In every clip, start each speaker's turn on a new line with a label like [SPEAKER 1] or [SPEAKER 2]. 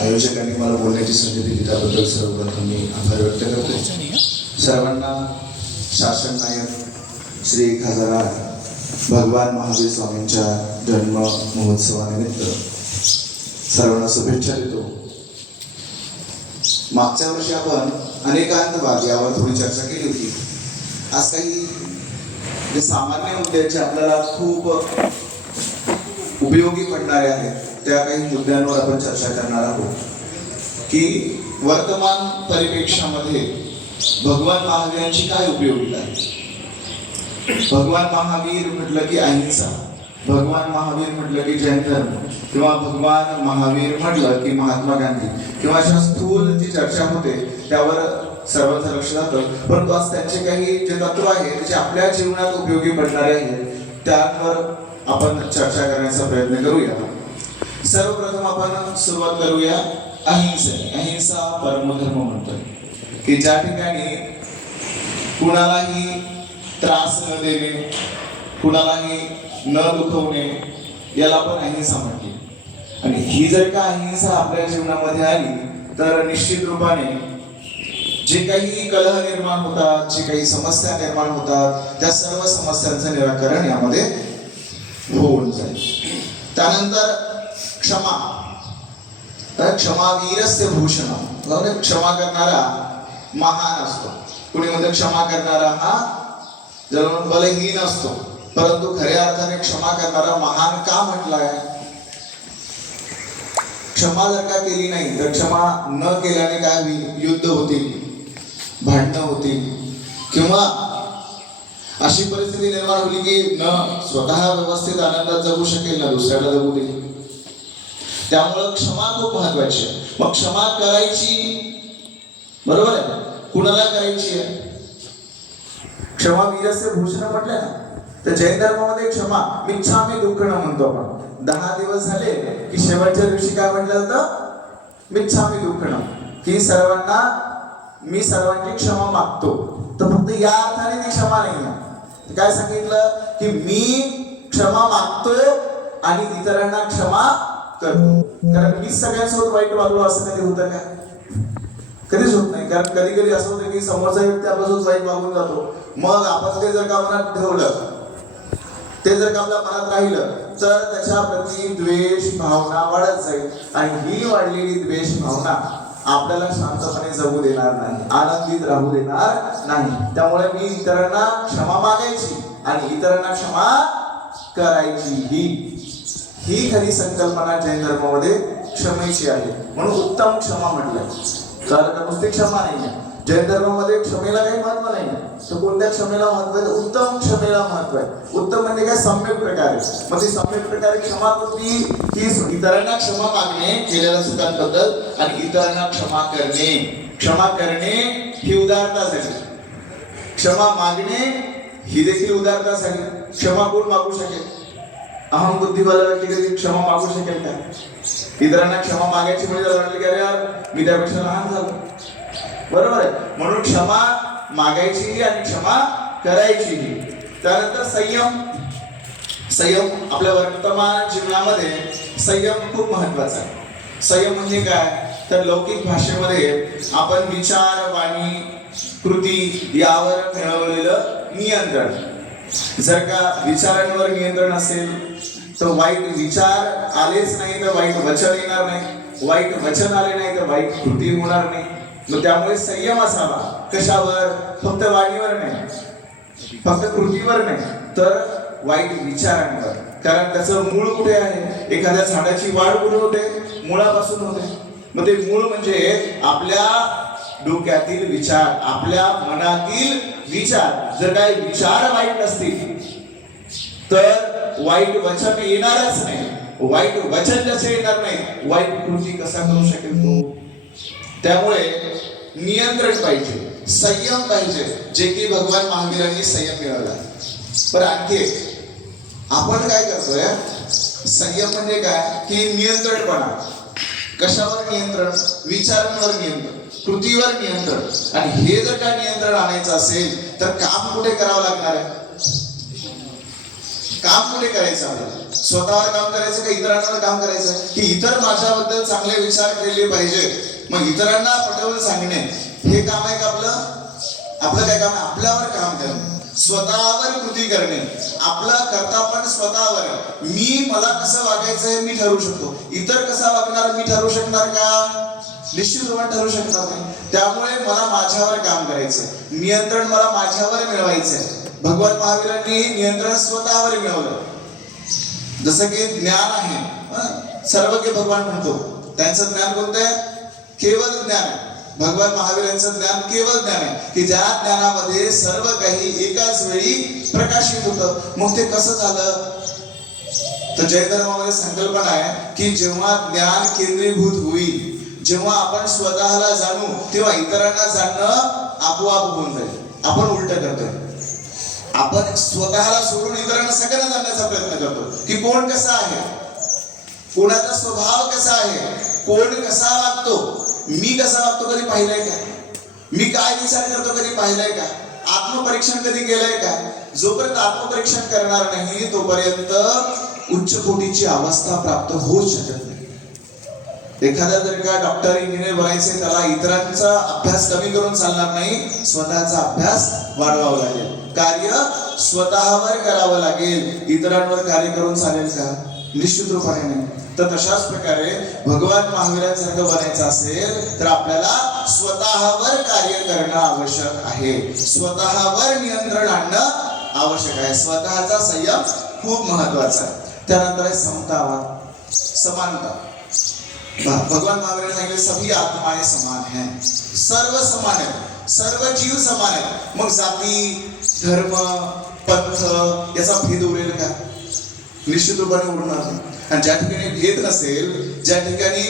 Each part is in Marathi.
[SPEAKER 1] आयोजकांनी मला बोलण्याची संधी दिली त्याबद्दल सर्वप्रथम मी आभार व्यक्त करतो सर्वांना शासन नायक श्री खासदार भगवान महावीर स्वामींच्या जन्म महोत्सवानिमित्त सर्वांना शुभेच्छा देतो. मागच्या वर्षी आपण अनेकांतवाद यावर थोडी चर्चा केली होती. आज काही जे सामान्य मुद्द्याचे आपल्याला खूप उपयोगी पडणारे आहेत. त्या काही मुद्द्यांवर आपण चर्चा करणार आहोत. की वर्तमान परिपेक्षामध्ये भगवान महावीरांची काय उपयोगिता आहे? भगवान महावीर म्हटलं की अहिंसा भगवान महावीर म्हटलं की जैन धर्म किंवा भगवान महावीर म्हटलं की महात्मा गांधी किंवा अशा स्थूल जी चर्चा होते त्यावर सर्वांचं लक्ष जातं. परंतु आज त्यांचे काही जे तत्व आहेत जे आपल्या जीवनात उपयोगी पडणारे आहेत त्यावर आपण चर्चा करण्याचा प्रयत्न करूया. सर्वप्रथम आपण सुरुवात करूया अहिंसा. अहिंसा परमधर्म म्हणतोय की ज्या ठिकाणी कुणालाही त्रास न देणे कुणालाही न दुखवणे याला आपण अहिंसा म्हटली आणि ही जर का अहिंसा आपल्या जीवनामध्ये आली तर निश्चित रूपाने जे काही कलह निर्माण होतात जे काही समस्या निर्माण होतात त्या सर्व समस्यांचं निराकरण यामध्ये होऊन जाईल. त्यानंतर क्षमा तर क्षमावीरस्य भूषण बरोबर क्षमा करणारा महान असतो कुणी म्हणजे क्षमा करणारा हा जर बलहीन असतो परंतु खऱ्या अर्थाने क्षमा करणारा महान का म्हटलाय क्षमा जर का केली नाही तर क्षमा न केल्याने काय होईल युद्ध होतील भांडणं होतील किंवा अशी परिस्थिती निर्माण होली की न स्वतः व्यवस्थित आनंदात जगू शकेल ना दुसऱ्याला जगू देईल त्यामुळं क्षमा खूप महत्वाची आहे. मग क्षमा करायची बरोबर आहे? कुणाला करायची आहे? क्षमा वीरस्य भूषण म्हटलं ना तर जैन धर्मामध्ये क्षमा मिच्छामी दुःखण म्हणतो आपण. दहा दिवस झाले की शेवटच्या दिवशी काय म्हटलं जातं? मिच्छामी दुःखण की सर्वांना मी सर्वांची क्षमा मागतो. तर फक्त या अर्थाने ती क्षमा नाही काय सांगितलं? की मी क्षमा मागतोय आणि इतरांना क्षमा करतो कारण मी सगळ्यांसोबत वाईट वागलो असं कधी होतं का? कधीच होत नाही. कारण कधी कधी असं होतं की समोरचा व्यक्ती आपल्यासोबत वाईट वागून जातो. मग आपण ते जर का मनात ठेवलं ते जर का आपल्या मनात राहिलं तर त्याच्या प्रती द्वेष भावना वाढत जाईल. आणि ही वाढलेली द्वेष भावना आपल्याला शांतपणे जगू देणार नाही. आनंदित राहू देणार नाही. त्यामुळे मी इतरांना क्षमा मागायची आणि इतरांना क्षमा करायची ही ही खरी संकल्पना जैन धर्मामध्ये क्षमेची आहे. म्हणून उत्तम क्षमा म्हटलंय कारण नुसती क्षमा नाही आहे जैन धर्मामध्ये क्षमेला काही महत्त्व नाही तर कोणत्या क्षमेला महत्त्व आहे? उत्तम क्षमेला महत्त्व आहे. उत्तम म्हणजे काय? सम्यक प्रकारे. मग ती सम्यक प्रकारे क्षमा कोणती? ही इतरांना क्षमा मागणे केलेल्या चुकांबद्दल आणि इतरांना क्षमा करणे. क्षमा करणे ही उदारता झाली क्षमा मागणे ही देखील उदारता झाली क्षमा कोण मागू शकेल? अहम बुद्धिवाला व्यक्ती कधी क्षमा मागू शकेल का? इतरांना क्षमा मागायची म्हणजे त्याला वाटलं की अरे यार मी त्यापेक्षा लहान झालो. बरोबर आहे? म्हणून क्षमा मागायची आणि क्षमा करायची त्यानंतर संयम. संयम आपल्या वर्तमान जीवनामध्ये संयम खूप महत्त्वाचा आहे. संयम म्हणजे काय? तर लौकिक भाषेमध्ये आपण विचार वाणी कृती यावर मिळवलेलं नियंत्रण. जर का विचारांवर नियंत्रण असेल तर वाईट विचार आलेच नाही तर वाईट वचन येणार नाही. वाईट वचन आले नाही तर वाईट कृती होणार नाही. मग त्यामुळे संयम असावा. कशावर? फक्त वाणीवर नाही. फक्त कृतीवर नाही तर वाईट विचारांवर. कारण त्याचं मूळ कुठे आहे? एखाद्या झाडाची वाढ कुठे होते? मुळापासून होते. मग ते मूळ म्हणजे आपल्या डोक्यातील विचार आपल्या मनातील विचार जर काही विचार वाईट नसतील तर वाईट वचन येणारच नाही. वाईट वचन जसे येणार नाही वाईट कृती कसा करू शकेल तो? त्यामुळे नियंत्रण पाहिजे संयम पाहिजे जे की भगवान महावीरांनी संयम मिळवला. पण आणखी आपण काय करतोय? संयम म्हणजे काय? की नियंत्रणपणा. कशावर नियंत्रण? विचारांवर नियंत्रण कृतीवर नियंत्रण. आणि हे जर का नियंत्रण आणायचं असेल तर काम कुठे करावं लागणार आहे? काम कुठे करायचं आपल्याला स्वतःवर काम करायचं का इतरांवर काम करायचं की इतर माझ्याबद्दल चांगले विचार केले पाहिजे. मग इतरांना पटवून सांगणे हे काम आहे का आपलं? आपलं काय काम आहे? आपल्यावर काम करणे. स्वतःवर कृती करणे. आपला करता पण स्वतःवर आहे. मी मला कसं वागायचं मी ठरवू शकतो. इतर कसा वागणार मी ठरवू शकणार का? निश्चित रूपाने ठरवू शकणार नाही. त्यामुळे मला माझ्यावर काम करायचं नियंत्रण मला माझ्यावर मिळवायचंय. भगवान महावीरांनी नियंत्रण स्वतःवर मिळवलं. जसं की ज्ञान आहे. सर्व सर्वज्ञ भगवान म्हणतो. त्यांचं ज्ञान कोणतं आहे? केवळ ज्ञान आहे. भगवान महावीरांचं ज्ञान केवळ ज्ञान आहे. की ज्या ज्ञानामध्ये सर्व काही एकाच वेळी प्रकाशित होतं. मग ते कसं झालं? तर जैन धर्मामध्ये संकल्पना आहे की जेव्हा ज्ञान केंद्रीभूत होईल जेव्हा आपण स्वतःला जाणू तेव्हा इतरांना जाणणं आपोआप होऊन जाईल. आपण उलट करतोय. आपण स्वतःला सोडून इतरांना सगळ्यांना जाणण्याचा प्रयत्न करतो की कोण कसा आहे? कोणाचा स्वभाव कसा आहे? कोण कसा वागतो? मी कसा वागतो कधी पाहिलंय का? मी काय विचार करतो कधी पाहिलंय का? आत्मपरीक्षण कधी केलंय का? जोपर्यंत आत्मपरीक्षण करणार नाही तोपर्यंत उच्च कोटीची अवस्था प्राप्त होऊ शकत नाही. एखादा जर का डॉक्टर इंजिनियर बनायचे त्याला इतरांचा अभ्यास कमी करून चालणार नाही स्वतःचा अभ्यास वाढवावा लागेल. कार्य स्वतःवर करावं लागेल. इतरांवर कार्य करून चालेल का? निश्चित रूपाने नाही. तर तशाच प्रकारे भगवान महावीरांसारखं बनायचं असेल तर आपल्याला स्वतःवर कार्य करणं आवश्यक आहे. स्वतःवर नियंत्रण आणणं आवश्यक आहे. स्वतःचा संयम खूप महत्त्वाचा आहे. त्यानंतर आहे समतावाद समानता. भगवान महावीर सांगितले सभी आत्माएं समान आहे सर्व समान आहेत. सर्व जीव समान आहेत. मग जाती धर्म पंथ याचा भेद उरेल का? निश्चित रूपाने उरणार नाही आणि ज्या ठिकाणी भेद नसेल ज्या ठिकाणी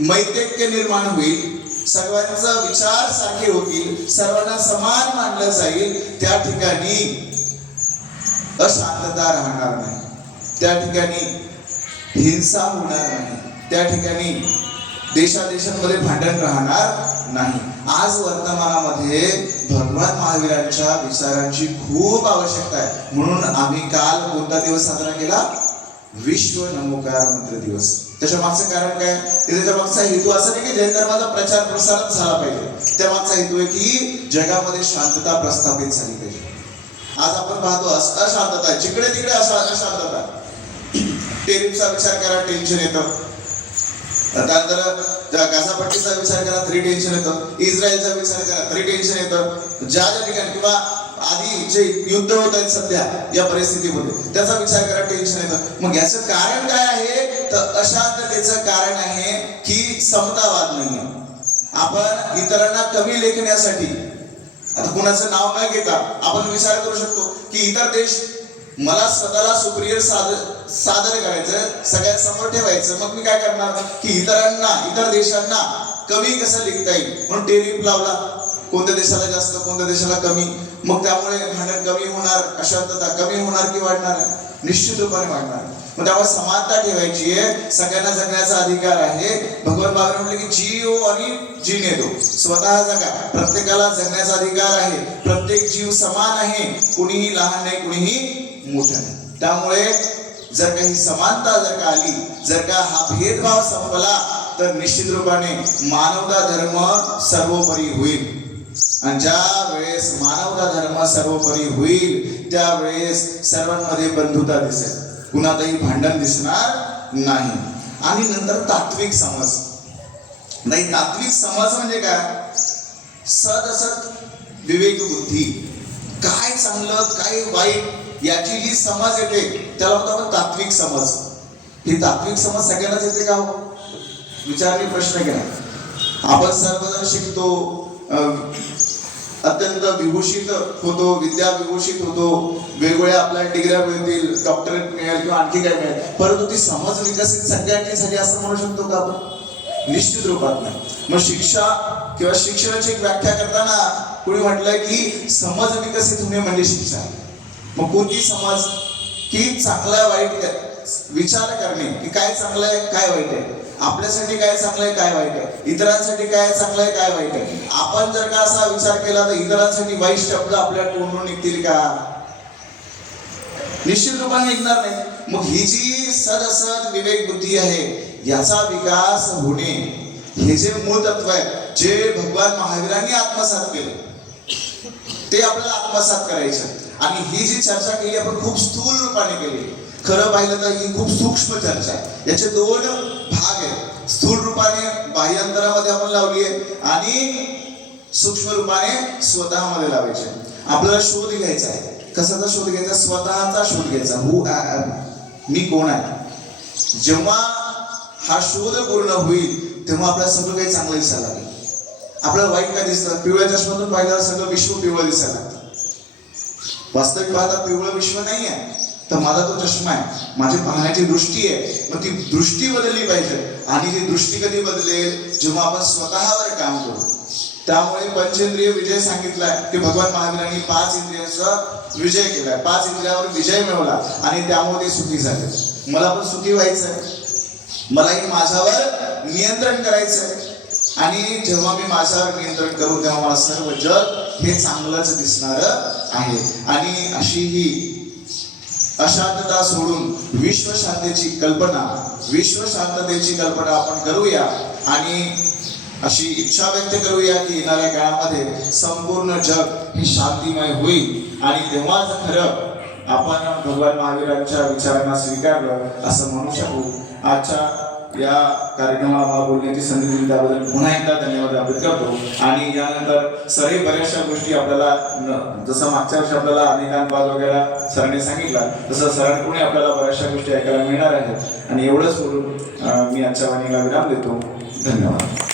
[SPEAKER 1] मैत्रिक्य निर्माण होईल सर्वांचा विचार सारखे होतील सर्वांना समान मानलं जाईल त्या ठिकाणी अशांतता राहणार नाही. त्या ठिकाणी हिंसा होणार नाही. त्या ठिकाणी देशादेशांमध्ये भांडण राहणार नाही. आज वर्तमानामध्ये भगवान महावीरांच्या विचारांची खूप आवश्यकता आहे. म्हणून आम्ही काल कोणता दिवस साजरा केला? विश्व नमोकार मंत्र दिवस. त्याच्या मागचं कारण काय? त्याच्या मागचा हेतू असा नाही की जैन धर्माचा प्रचार प्रसारच झाला पाहिजे. त्या मागचा हेतू आहे की जगामध्ये शांतता प्रस्थापित झाली पाहिजे. आज आपण पाहतो अशांतता जिकडे तिकडे अशा अशांतता टेरिफचा विचार करा टेन्शन येतं. त्यानंतर गाझापट्टीचा विचार करा तरी टेन्शन येतं. इस्रायलचा विचार करा तरी टेन्शन येतं. ज्या ज्या ठिकाणी किंवा आधी जे युद्ध होत आहेत सध्या या परिस्थितीमध्ये त्याचा विचार करा टेन्शन येतं. मग याचं कारण काय आहे? तर अशांततेचं कारण आहे की समतावाद नाही आपण इतरांना कमी लेखण्यासाठी आता कुणाचं नाव न घेता आपण विचार करू शकतो की इतर देश मला स्वतःला सुप्रियर सादर सादर करायचं सगळ्यात समोर ठेवायचं मग मी काय करणार? की इतरांना इतर देशांना कमी कसं लिखता येईल? म्हणून टेरिफ लावला. कोणत्या देशाला जास्त कोणत्या देशाला कमी? मग त्यामुळे भांडण कमी होणार अशांतता कमी होणार की वाढणार निश्चित रूपाने वाढणार आहे. मग त्यामुळे समानता ठेवायची आहे. सगळ्यांना जगण्याचा अधिकार आहे. भगवान बाबा म्हटलं की जिओ आणि जीने दो स्वतः जगा. प्रत्येकाला जगण्याचा अधिकार आहे. प्रत्येक जीव समान आहे. कुणीही लहान नाही कुणीही मोठा नाही. त्यामुळे जर काही समानता जर का आली जर का हा भेदभाव संपला तर निश्चित रूपाने मानवता धर्म सर्वोपरी होईल. आणि ज्या वेळेस मानवता धर्म सर्वोपरी होईल त्यावेळेस सर्वांमध्ये बंधुता दिसेल. कुणातही भांडण दिसणार नाही. आणि नंतर तात्विक समज. नाही तात्विक समज म्हणजे काय? सद असत विवेक बुद्धी. काय चांगलं काय वाईट याची जी समज येते त्याला म्हणतो आपण तात्विक समज. ही तात्विक समज सगळ्यांनाच येते का हो? विचारणे प्रश्न घ्या. आपण सर्वजण शिकतो अत्यंत विभूषित होतो विद्या विभूषित होतो. वेगवेगळ्या आपल्याला डिग्र्या मिळतील डॉक्टरेट मिळेल किंवा आणखी काय मिळेल. परंतु ती समज विकसित सगळ्यांची झाली असं म्हणू शकतो का आपण? निश्चित रूपात नाही. मग शिक्षा किंवा शिक्षणाची व्याख्या करताना कुणी म्हटलंय की समज विकसित होणे म्हणजे शिक्षा. मग कोणती समज? की चांगला वाईट विचार करणे की काय चांगलं आहे काय वाईट आहे. आपल्यासाठी काय चांगलं आहे काय वाईट आहे. इतरांसाठी काय चांगलं आहे काय वाईट आहे. आपण जर का असा विचार केला तर इतरांसाठी वाईट शब्द आपल्या तोंडून निघतील का? निश्चित रूपाने निघणार नाही. मग ही जी सदसद विवेक बुद्धी आहे याचा विकास होणे हे जे मूळ तत्व आहे जे भगवान महावीरांनी आत्मसात केलं ते आपल्याला आत्मसात करायचं. आणि ही जी चर्चा केली आपण खूप स्थूल रूपाने केली. खरं पाहिलं तर ही खूप सूक्ष्म चर्चा आहे. याचे दोन भाग आहेत. स्थूल रूपाने बाह्यंतरामध्ये आपण लावली आहे आणि सूक्ष्म रूपाने स्वतःमध्ये लावायचे. आपल्याला शोध घ्यायचा आहे. कसाचा शोध घ्यायचा? स्वतःचा शोध घ्यायचा. हु मी कोण आहे? जेव्हा हा शोध पूर्ण होईल तेव्हा आपल्याला सगळं काही चांगलं दिसायला लागेल. आपल्याला वाईट काय दिसतं? पिवळ्या चष्म्यातून पाहिल्यावर सगळं विश्व पिवळं दिसायला लागतं. वास्तविक पाहता पिवळं विश्व नाही आहे तर माझा तो चष्मा आहे. माझी पाहण्याची दृष्टी आहे. मग ती दृष्टी बदलली पाहिजे. आणि ती दृष्टी कधी बदलेल? जेव्हा आपण स्वतःवर काम करू. त्यामुळे पंचेंद्रिय विजय सांगितलाय की भगवान महावीरांनी पाच इंद्रियांचा विजय केलाय. पाच इंद्रियावर विजय मिळवला. आणि त्यामुळे ते सुखी झाले. मला पण सुखी व्हायचं आहे मलाही माझ्यावर नियंत्रण करायचं आहे आणि जेव्हा मी माझ्यावर नियंत्रण करू तेव्हा मला सर्व जग हे चांगलंच दिसणार आहे. आणि अशी ही अशांतता सोडून विश्वशांतीची कल्पना विश्व शांततेची कल्पना आपण करूया आणि अशी इच्छा व्यक्त करूया की येणाऱ्या काळामध्ये संपूर्ण जग हे शांतिमय होईल. आणि तेव्हाच खरं आपण भगवान महावीरांच्या विचारांना स्वीकारलं असं म्हणू शकू. आजच्या या कार्यक्रमाला मला बोलण्याची संधी दिली. त्याबद्दल पुन्हा एकदा धन्यवाद अर्पित करतो. आणि यानंतर सरही बऱ्याचशा गोष्टी आपल्याला जसं मागच्या वर्षी आपल्याला अनेकांबाद वगैरे सरांनी सांगितलं तसं सरांकडून आपल्याला बऱ्याचशा गोष्टी ऐकायला मिळणार आहेत. आणि एवढंच बोलून मी आजच्या वाणीला विराम देतो. धन्यवाद.